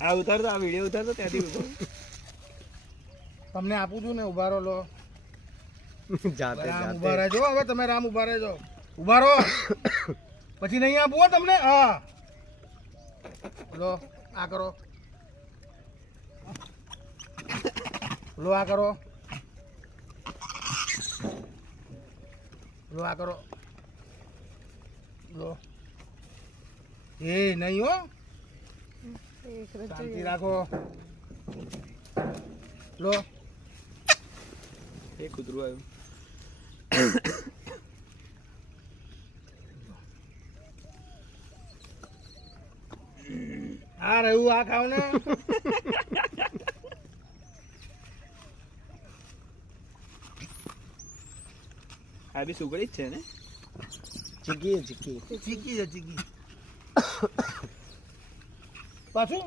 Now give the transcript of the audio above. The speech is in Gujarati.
આ ઉતાર તો આ વિડિયો ઉતાર તો ત્યાંથી ઉભો તમને આપું છું ને ઉભા રહો લો જાતે રામ ઉભા રહેજો હવે તમે રામ ઉભા રહેજો ઉભા રહો પછી નહીં આપું હો તમને હા લો આ કરો લો આ કરો લો આ કરો લો એ નહીં હો શાંતિ રાખો લો એ કૂતરું આવ્યું આ રહ્યું આ ખાવ ને આ બી સુગડી જ છે ને ચીકી છે ચીકી પાછું